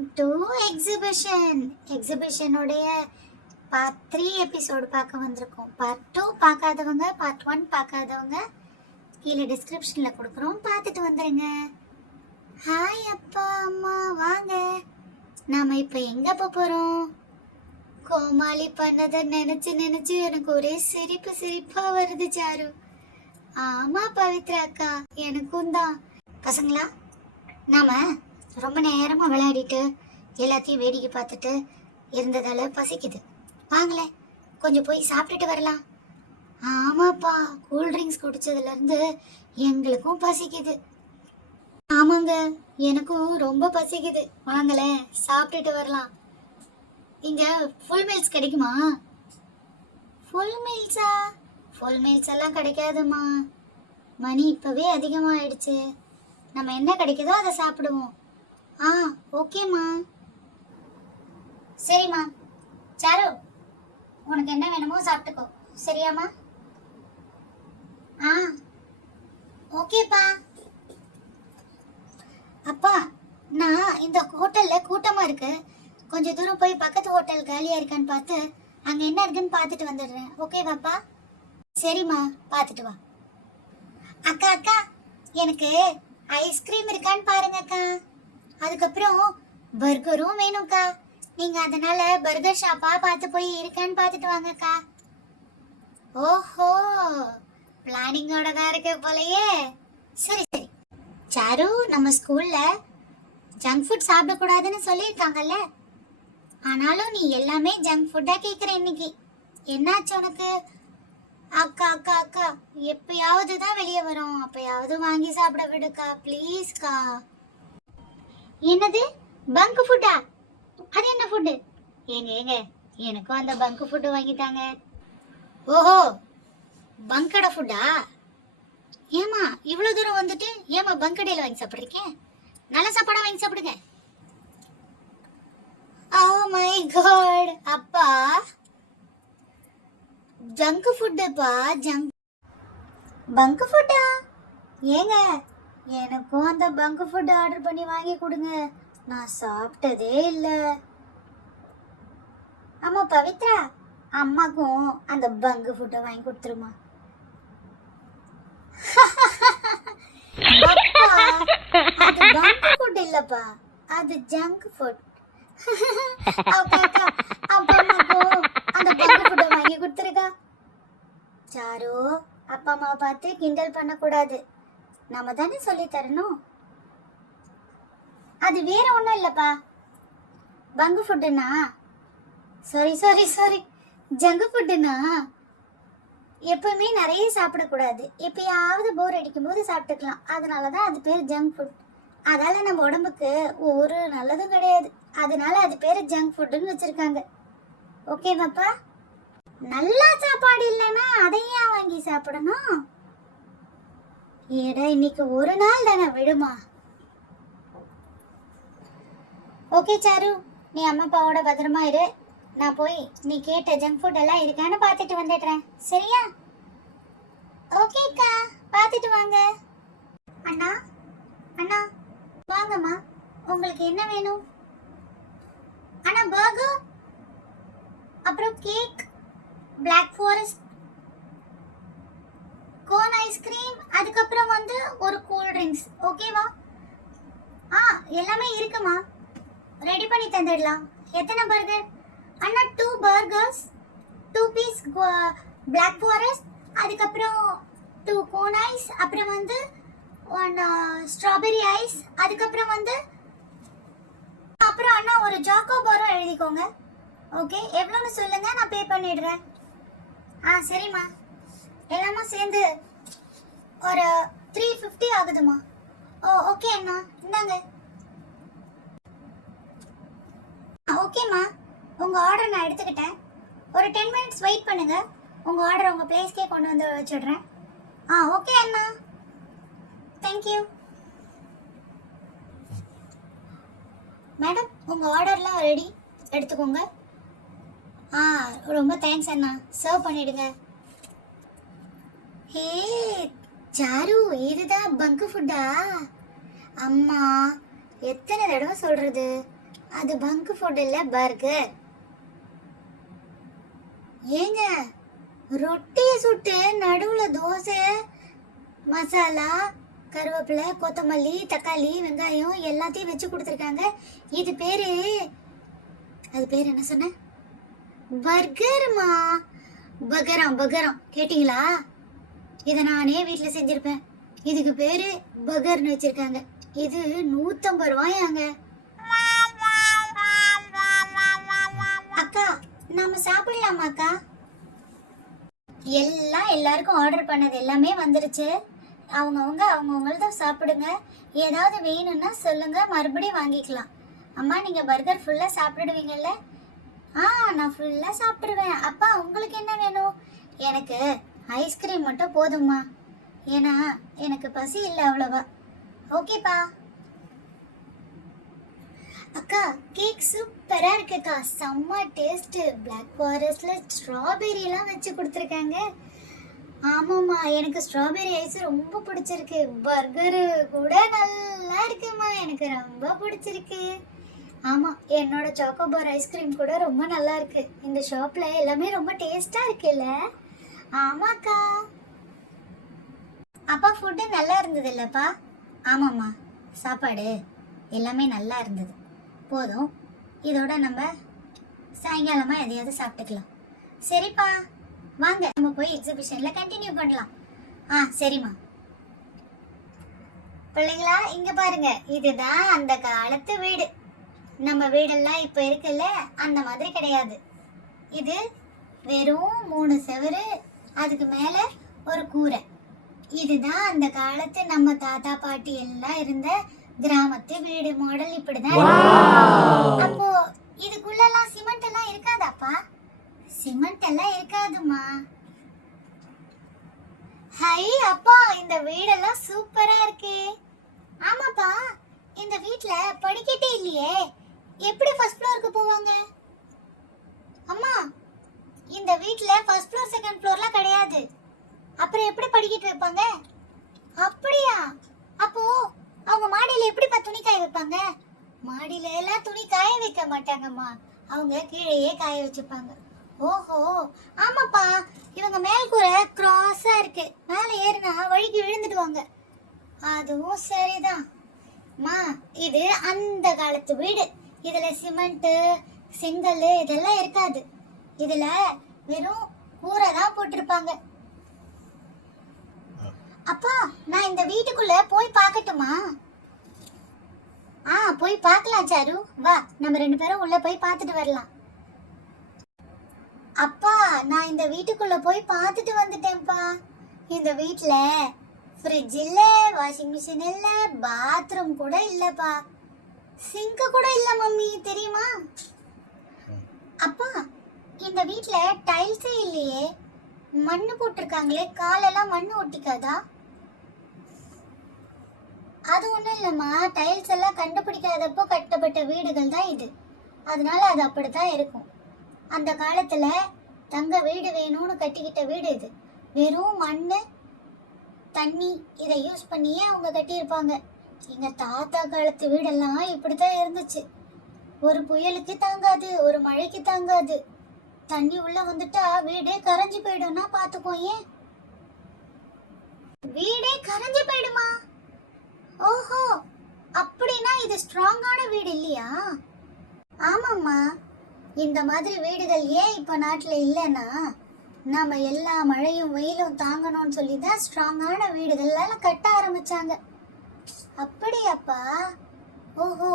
Welcome to எக்ஸிபிஷனுடைய part 3 episode பார்க்க வந்திருக்கோம். Part 2 பார்க்காதவங்க, பார்ட் 1 பார்க்காதவங்க கீழே டிஸ்கிரிப்ஷனில் கொடுக்குறோம், பார்த்துட்டு வந்துடுங்க. ஹாய் அப்பா அம்மா, வாங்க. நாம் இப்போ எங்கே போகிறோம்? கோமாளி பண்ணதை நினச்சி எனக்கு ஒரே சிரிப்பாக வருது சாரு. ஆமாம் பவித்ரா அக்கா, எனக்கும் தான். பசங்களா, நாம் ரொம்ப நேரமாக விளையாடிட்டு எல்லாத்தையும் வேடிக்கை பார்த்துட்டு இருந்ததால பசிக்குது. வாங்களே, கொஞ்சம் போய் சாப்பிட்டுட்டு வரலாம். ஆமாப்பா, கூல்ட்ரிங்க்ஸ் குடிச்சதுலேருந்து எங்களுக்கும் பசிக்குது. ஆமாங்க, எனக்கும் ரொம்ப பசிக்குது. வாங்களே, சாப்பிட்டுட்டு வரலாம். இங்கே ஃபுல் மீல்ஸ் கிடைக்குமா? ஃபுல் மீல்ஸா? ஃபுல் மீல்ஸ் எல்லாம் கிடைக்காதுமா. மணி இப்போவே அதிகமாகிடுச்சு. நம்ம என்ன கிடைக்குதோ அதை சாப்பிடுவோம். ஓகேம்மா. சரிம்மா. சாரு, உனக்கு என்ன வேணுமோ சாப்பிட்டுக்கோ, சரியாம்மா? ஓகேப்பா. அப்பா, நான் இந்த ஹோட்டலில் கூட்டமாக இருக்கு, கொஞ்சம் தூரம் போய் பக்கத்து ஹோட்டல் காலியாக இருக்கான்னு பார்த்து அங்கே என்ன இருக்குன்னு பார்த்துட்டு வந்துடுறேன். ஓகேவாப்பா? சரிம்மா, பார்த்துட்டு வா. அக்கா, எனக்கு ஐஸ்கிரீம் இருக்கான்னு பாருங்க அக்கா. அதுக்கப்புறம் பர்கரும் வேணும்க்கா. நீங்க அதனால பர்கர் ஷாப்பா பார்த்து போய் இருக்கான்னு பார்த்துட்டு வாங்கக்கா. ஓஹோ, பிளானிங்கோட தான் இருக்கு போலயே. சரி. சாரு, நம்ம ஸ்கூல்ல ஜங்க் ஃபுட் சாப்பிடக்கூடாதுன்னு சொல்லியிருக்காங்கல்ல, ஆனாலும் நீ எல்லாமே ஜங்க் ஃபுட்டா கேட்குற. இன்னைக்கு என்னாச்சு உனக்கு? அக்கா, எப்பயாவது தான் வெளியே வரும், அப்பயாவது வாங்கி சாப்பிட விடுக்கா, ப்ளீஸ்க்கா. என்னது பங்க் ஃபுட்டா? அது என்ன ஃபுட்டு? ஏங்க எனக்கும் அந்த பங்க் ஃபுட்டு வாங்கிட்டாங்க. ஓஹோ, பங்கட ஃபுட்டா? ஏமா இவ்வளோ தூரம் வந்துட்டு ஏமா பங்கடையில் வாங்கி சாப்பிட்றீங்க? நல்ல சாப்பாடாக வாங்கி சாப்பிடுங்க. ஓ மை காட், அப்பா, ஜங்க் ஃபுட்டுப்பா. பங்க் ஃபுட்டா? ஏங்க எனக்கும் அந்த பங்க் ஃபுட் ஆர்டர் பண்ணி வாங்கி கொடுங்க, நான் சாப்பிட்டதே இல்லை. ஆமா பவித்ரா, அம்மாக்கும் அந்த பங்க் ஃபுட்டை வாங்கி கொடுத்துருமா. அது பங்க் ஃபுட் இல்லப்பா, அது ஜங்க் ஃபுட். அக்கா, அப்பா அம்மாக்கும் அந்த பங்க் ஃபுட்டை வாங்கி கொடுத்துருக்கா. சாரு, அப்பா அம்மாவை பார்த்து கிண்டல் பண்ணக்கூடாது, நாம தானே சொல்லி தரணும். அது வேற ஒன்றும் இல்லைப்பா. பங்கு ஃபுட்டுனா, சாரி, ஜங்கு ஃபுட்டுனா எப்பவுமே நிறைய சாப்பிடக்கூடாது, எப்பயாவது போர் அடிக்கும் போது சாப்பிட்டுக்கலாம். அதனால தான் அது பேர் ஜங்க் ஃபுட். அதால நம்ம உடம்புக்கு ஒரு நல்லதும் கிடையாது, அதனால அது பேர் ஜங்க் ஃபுட்டுன்னு வச்சிருக்காங்க. ஓகேவாப்பா? நல்லா சாப்பாடு இல்லைன்னா அதையா வாங்கி சாப்பிடணும்? ஏடா, இன்னைக்கு ஒரு நாள் தானே, விடுமா. ஓகே சாரு, நீ அம்மா அப்பாவோட பத்திரமா இரு. நான் போய் நீ கேட்ட ஜங்க் ஃபுட் எல்லாம் இருக்கான்னு பார்த்துட்டு வந்துடுறேன், சரியா? ஓகேக்கா, பார்த்துட்டு வாங்க. அண்ணா வாங்கம்மா, உங்களுக்கு என்ன வேணும்? அண்ணா பர்கர், அப்புறம் cake, black forest, cone ice cream, அதுக்கப்புறம் வந்து ஒரு கூல் ட்ரிங்க்ஸ். ஓகேவா? எல்லாமே இருக்குமா, ரெடி பண்ணி தந்துடலாம். எத்தனை பர்கர்? அண்ணா 2 பர்கர்ஸ், 2 பீஸ் பிளாக் ஃபாரஸ்ட், அதுக்கப்புறம் 2 கோன் ஐஸ், அப்புறம் வந்து 1 ஸ்ட்ராபெரி ஐஸ், அதுக்கப்புறம் வந்து அப்புறம் அண்ணா ஒரு ஜாக்கோ பாரும் எழுதிக்கோங்க. ஓகே, எவ்வளோன்னு சொல்லுங்க, நான் பே பண்ணிடுறேன். சரிம்மா, எல்லாமே சேர்ந்து ஒரு 350 ஆகுதுமா. ஓகே அண்ணா, இந்தாங்க. ஓகேம்மா, உங்கள் ஆர்டர் நான் எடுத்துக்கிட்டேன். ஒரு 10 மினிட்ஸ் வெயிட் பண்ணுங்க, உங்கள் ஆர்டர் உங்கள் பிளேஸ்க்கே கொண்டு வந்து வச்சிடுறேன். ஓகே அண்ணா, தேங்க்யூ. மேடம், உங்கள் ஆர்டர்லாம் ரெடி, எடுத்துக்கோங்க. ரொம்ப தேங்க்ஸ் அண்ணா, சர்வ் பண்ணிடுங்க. ஹே சாரு, இதுதான் பங்கு ஃபுட்டா? அம்மா, எத்தனை தடவை சொல்றது, அது பங்க் ஃபுட் இல்ல, பர்கர். ஏங்க, ரொட்டியை சுட்டு நடுவுல தோசை, மசாலா, கருவேப்பிலை, கொத்தமல்லி, தக்காளி, வெங்காயம் எல்லாத்தையும் வச்சு கொடுத்துருக்காங்க. இது பேரு, அது பேர் என்ன சொன்ன? பர்கர்மா. பகரம் பகரம் கேட்டிங்களா? இதை நானே வீட்டில் செஞ்சிருப்பேன். இதுக்கு பேரு பகர்னு வச்சிருக்காங்க. இது 150 ரூபாயாங்க. அக்கா, நாம சாப்பிடலாமா அக்கா? எல்லாருக்கும் ஆர்டர் பண்ணது எல்லாமே வந்துருச்சு. அவங்கவுங்களத சாப்பிடுங்க. ஏதாவது வேணும்னா சொல்லுங்க, மறுபடியும் வாங்கிக்கலாம். அம்மா, நீங்க பர்கர் ஃபுல்லா சாப்பிடுவீங்கல்ல? நான் ஃபுல்லா சாப்பிடுவேன். அப்பா, உங்களுக்கு என்ன வேணும்? எனக்கு ஐஸ்கிரீம் மட்டும் போதும்மா, ஏன்னா எனக்கு பசி இல்லை அவ்வளவா. ஓகேப்பா. அக்கா, கேக் சூப்பரா இருக்குக்கா, செம்ம டேஸ்ட். பிளாக் ஃபாரஸ்ட்ல ஸ்ட்ராபெரி எல்லாம் வச்சு கொடுத்துருக்காங்க. ஆமாம்மா, எனக்கு ஸ்ட்ராபெரி ஐஸ் ரொம்ப பிடிச்சிருக்கு. பர்கரு கூட நல்லா இருக்குமா, எனக்கு ரொம்ப பிடிச்சிருக்கு. ஆமா, என்னோட சாக்கோபார் ஐஸ்கிரீம் கூட ரொம்ப நல்லா இருக்கு. இந்த ஷாப்ல எல்லாமே ரொம்ப டேஸ்டா இருக்குல்ல? ஆமாக்கா. அப்பா, ஃபுட்டு நல்லா இருந்தது இல்லப்பா? ஆமாம்மா, சாப்பாடு எல்லாமே நல்லா இருந்தது. போதும், இதோட நம்ம சாயங்காலமா எதையாவது சாப்பிட்டுக்கலாம். சரிப்பா, வாங்க நம்ம போய் எக்ஸிபிஷன்ல கண்டினியூ பண்ணலாம். சரிம்மா. பிள்ளைங்களா, இங்க பாருங்க, இதுதான் அந்த காலத்து வீடு. நம்ம வீடெல்லாம் இப்ப இருக்குல்ல, அந்த மாதிரி கிடையாது. இது வெறும் 3 செவரு, அதுக்கு மேல ஒரு கூரை. இதுதான் அந்த காலத்து நம்ம தாத்தா பாட்டி எல்லாம் இருந்த கிராமத்து வீடு மாடல். இப்படிதான். அப்போ இதுக்குள்ளெல்லாம் சிமெண்ட் எல்லாம் இருக்காதாப்பா? சிமெண்ட் எல்லாம் இருக்காதுமா. ஹை அப்பா, இந்த வீடெல்லாம் சூப்பரா இருக்கு. ஆமாப்பா, இந்த வீட்ல படிக்கட்டே இல்லையே, எப்படி ஃபர்ஸ்ட் ஃப்ளோருக்கு போவாங்க? அம்மா, இந்த வீட்ல ஃபர்ஸ்ட் ஃப்ளோர் செகண்ட் ஃப்ளோர்லாம் கிடையாது. அப்புறம் எப்படி படிக்கட்டு வைப்பாங்க? அப்படியா? அப்போ அவங்க மாடியில எப்படிப்பா துணி காய வைப்பாங்க? மாடியில எல்லாம் துணி காய வைக்க மாட்டாங்கம்மா, அவங்க கீழேயே காய வச்சுப்பாங்க. ஓஹோ, ஆமாப்பா, இவங்க மேல் கூரை கிராஸா இருக்கு, மேலே ஏறினா வழிக்கு விழுந்துடுவாங்க. அதுவும் சரிதான். இது அந்த காலத்து வீடு. இதுல சிமெண்ட், செங்கல் இதெல்லாம் இருக்காது. இதுல வெறும் கூரை தான் போட்டிருப்பாங்க. அப்பா, நான் இந்த வீட்டுக்குள்ள போய் பார்க்கட்டுமா? போய் பார்க்கலாம் சாரு, வா, நம்ம 2 பேரும் உள்ள போய் பார்த்துட்டு வரலாம். அப்பா, நான் இந்த வீட்டுக்குள்ள போய் பார்த்துட்டு வந்துட்டேன்ப்பா. இந்த வீட்ல ஃப்ரிட்ஜ் இல்ல, வாஷிங் மிஷின் இல்ல, பாத்ரூம் கூட இல்லப்பா, சிங்க் கூட இல்ல மம்மி, தெரியுமா? அப்பா, இந்த வீட்ல டைல்ஸே இல்லையே, மண்ணு போட்டிருக்காங்களே, காலெல்லாம் மண்ணு ஒட்டிக்காதா? அது ஒண்ணும் இல்லம்மா, டைல்ஸ் எல்லாம் கண்டுபிடிக்காதப்போ கட்டப்பட்ட வீடுகள் தான் இது, அதனால அது அப்படித்தான் இருக்கும். அந்த காலத்துல தங்க வீடு வேணும்னு கட்டிக்கிட்ட வீடு இது. வெறும் மண்ணு, தண்ணி இதை யூஸ் பண்ணியே அவங்க கட்டியிருப்பாங்க. எங்க தாத்தா காலத்து வீடெல்லாம் இப்படித்தான் இருந்துச்சு. ஒரு புயலுக்கு தாங்காது, ஒரு மழைக்கு தாங்காது. தண்ணி உள்ள வந்துட்டா வீடே கரைஞ்சு போயிடும்னா பாத்துக்கோ. ஏன் வீடே கரைஞ்சு போயிடுமா? ஓஹோ, அப்படின்னா இது ஸ்ட்ராங்கான வீடு இல்லையா? ஆமாம்மா, இந்த மாதிரி வீடுகள் ஏன் இப்ப நாட்டுல இல்லைன்னா, நம்ம எல்லா மழையும் வெயிலும் தாங்கணும்னு சொல்லி தான் ஸ்ட்ராங்கான வீடுகள் எல்லாம் கட்ட ஆரம்பிச்சாங்க. அப்படியாப்பா? ஓஹோ,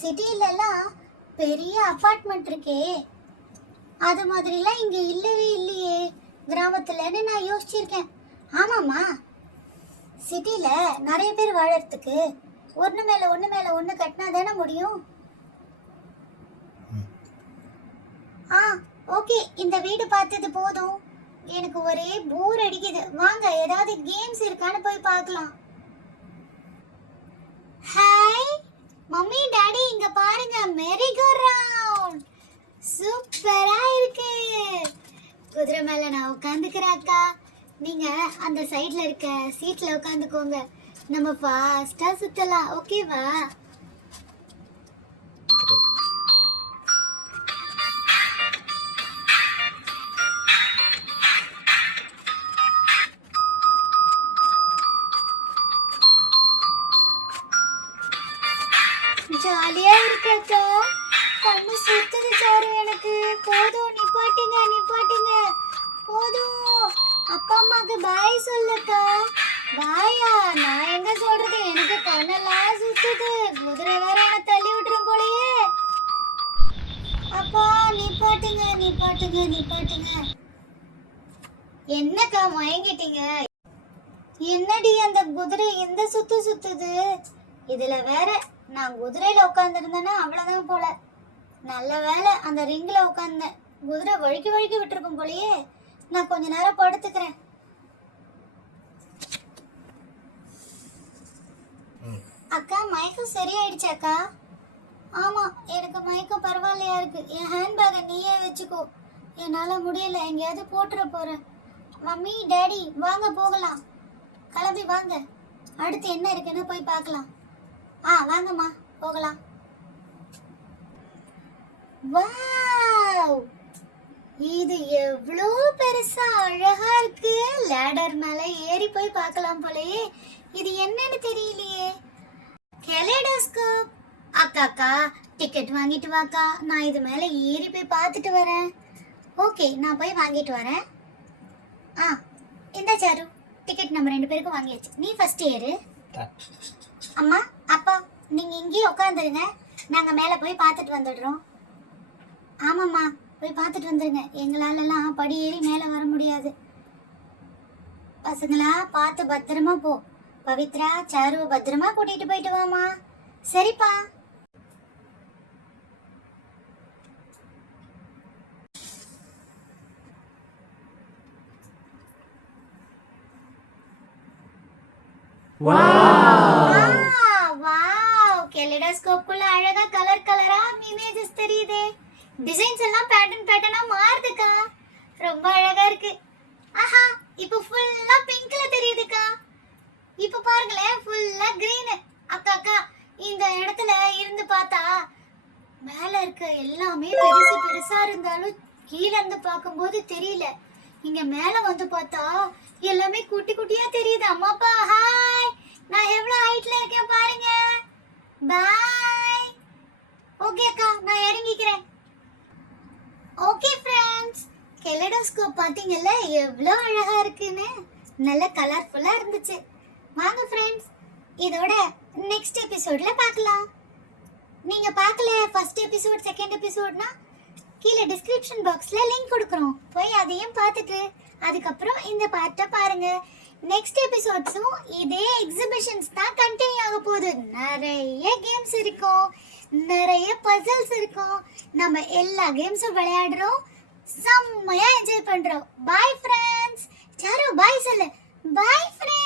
சிட்டில எல்லாம் பெரிய அபார்ட்மெண்ட் இருக்கே, அது மாதிரிலாம் இங்க இல்லவே இல்லையே கிராமத்துலன்னு நான் யோசிச்சிருக்கேன். ஆமாம்மா, சிட்டில நிறைய பேர் வாழறதுக்கு ஒண்ணு மேல ஒண்ணு கட்டினா தானே முடியும். ஓகே, இந்த வீடு பார்த்தது போதும், எனக்கு ஒரே போர் அடிக்குது. வாங்க, ஏதாவது கேம்ஸ் இருக்கான்னு போய் பார்க்கலாம். ஹாய் மம்மி, டாடி, இங்க பாருங்க, மேரி கோ ரவுண்ட் சூப்பரா இருக்கு. குதிரை மேல நான் உட்காந்துக்கிறேன் அக்கா, நீங்க அந்த சைடுல இருக்க சீட்ல உட்காந்துக்கோங்க, நம்ம ஃபாஸ்டா சுத்தலாம். ஓகேவா? ஜாலியா இருக்கு அக்கா. கண்ணு சுத்துது சாரு எனக்கு. போதும், நிப்பாட்டுங்க நிப்பாட்டுங்க, போதும். அப்பா அம்மாக்கு பாய் சொல்லுக்கா. பாயா? நான் எங்க சொல்றது, எனக்கு கண்ணெல்லாம் சுத்துது. குதிரை வேற என்ன தள்ளி விட்டுரும் போலயே. அப்பா நிப்பாட்டுங்க நிப்பாட்டுங்க நிப்பாட்டுங்க. என்னக்கா மயங்கிட்டீங்க? என்னடி அந்த குதிரை எந்த சுத்து சுத்துது? இதுல வேற நான் குதிரையில உட்காந்துருந்தேன்னா அவ்வளவுதான் போல. நல்ல வேலை அந்த ரிங்ல உட்கார்ந்தேன். குதிரை வழுக்கி வழுக்கி விட்டுருக்கும் போலயே. நான் கொஞ்ச நேரம் படுத்துக்கிறேன். அக்கா மயக்கம் சரியாயிடுச்சு அக்கா. ஆமா, எனக்கு மயக்கம் பரவாயில்லையா இருக்கு. என் ஹேண்ட்பேக்கை நீயே வச்சுக்கோ. என்னால முடியல, எங்கேயாவது போட்டுற போறேன். மம்மி டாடி வாங்க போகலாம். கிளம்பி வாங்க, அடுத்து என்ன இருக்குன்னு போய் பார்க்கலாம். வாங்கம்மா போகலாம். வாவ், இது எவ்வளோ பெருசா அழகா இருக்கு. லேடர் மேல ஏறி போய் பார்க்கலாம் போலயே. இது என்னன்னு தெரியலையே. கெலேடோஸ்கோப். அக்கா டிக்கெட் வாங்கிட்டு வாக்கா. நான் இது மேல ஏறி போய் பார்த்துட்டு வரேன். ஓகே, நான் போய் வாங்கிட்டு வரேன். இந்த சாரு டிக்கெட் நம்ம 2 பேருக்கும் வாங்கியாச்சு. நீ ஃபர்ஸ்ட் ஏறு. அம்மா அப்பா நீங்க இங்கேயே உட்காந்துருங்க, நாங்க மேல போய் பார்த்துட்டு வந்துடுறோம். ஆமாம்மா போய் பார்த்துட்டு வந்துருங்க. எங்களாலலாம் படி ஏறி மேலே வர முடியாது. பசங்களா பார்த்து பத்திரமா போ. பவித்ரா சாருவை பத்திரமா கூட்டிட்டு போயிட்டு வாமா. சரிப்பா. கெலிடோஸ்கோப்குள்ள அழகா கலர் கலரா இமேஜஸ் தெரியுதே. டிசைன்ஸ் எல்லாம் பேட்டர்ன் பேட்டர்னா மாறுதுக்கா. ரொம்ப அழகா இருக்கு. ஆஹா, இப்போ ஃபுல்லா பிங்க்ல தெரியுதுக்கா. இப்போ பாருங்களேன், ஃபுல்லா கிரீன். அக்கா இந்த இடத்துல இருந்து பார்த்தா மேல இருக்க எல்லாமே பெருசு பெருசா இருந்தாலும் கீழ இருந்து பார்க்கும்போது தெரியல. இங்க மேல வந்து பார்த்தா எல்லாமே குட்டி குட்டியா தெரியுது. அம்மாப்பா ஹாய், நான் எவ்வளவு ஹைட்ல இருக்கேன் பாருங்க. பாய். ஓகே அக்கா, நான் இறங்கிக்கிறேன். ஓகே ஃப்ரெண்ட்ஸ், கெலிடோஸ்கோப் பாத்தீங்கல்ல எவ்வளோ அழகா இருக்குன்னு. நல்ல கலர்ஃபுல்லா இருந்துச்சு. வாங்க ஃப்ரெண்ட்ஸ், இதோட நெக்ஸ்ட் எபிசோட்ல பார்க்கலாம். நீங்க பார்க்கல ஃபர்ஸ்ட் எபிசோட் செகண்ட் எபிசோட்னா கீழே டிஸ்கிரிப்ஷன் பாக்ஸ்ல லிங்க் கொடுக்குறோம். போய் அதையும் பார்த்துட்டு அதுக்கப்புறம் இந்த பார்ட்டை பாருங்க. நெக்ஸ்ட் எபிசோட்ஸும் இதே எக்ஸிபிஷன்ஸ் தான் கண்டினியூ ஆக போகுது. நிறைய கேம்ஸ் இருக்கும், நிறைய பசில்ஸ் இருக்கும். நம்ம எல்லா கேம்ஸும் விளையாடுறோம், செம்மையா என்ஜாய் பண்றோம். Bye friends. சாரு பாய் சொல்லு. Bye friends.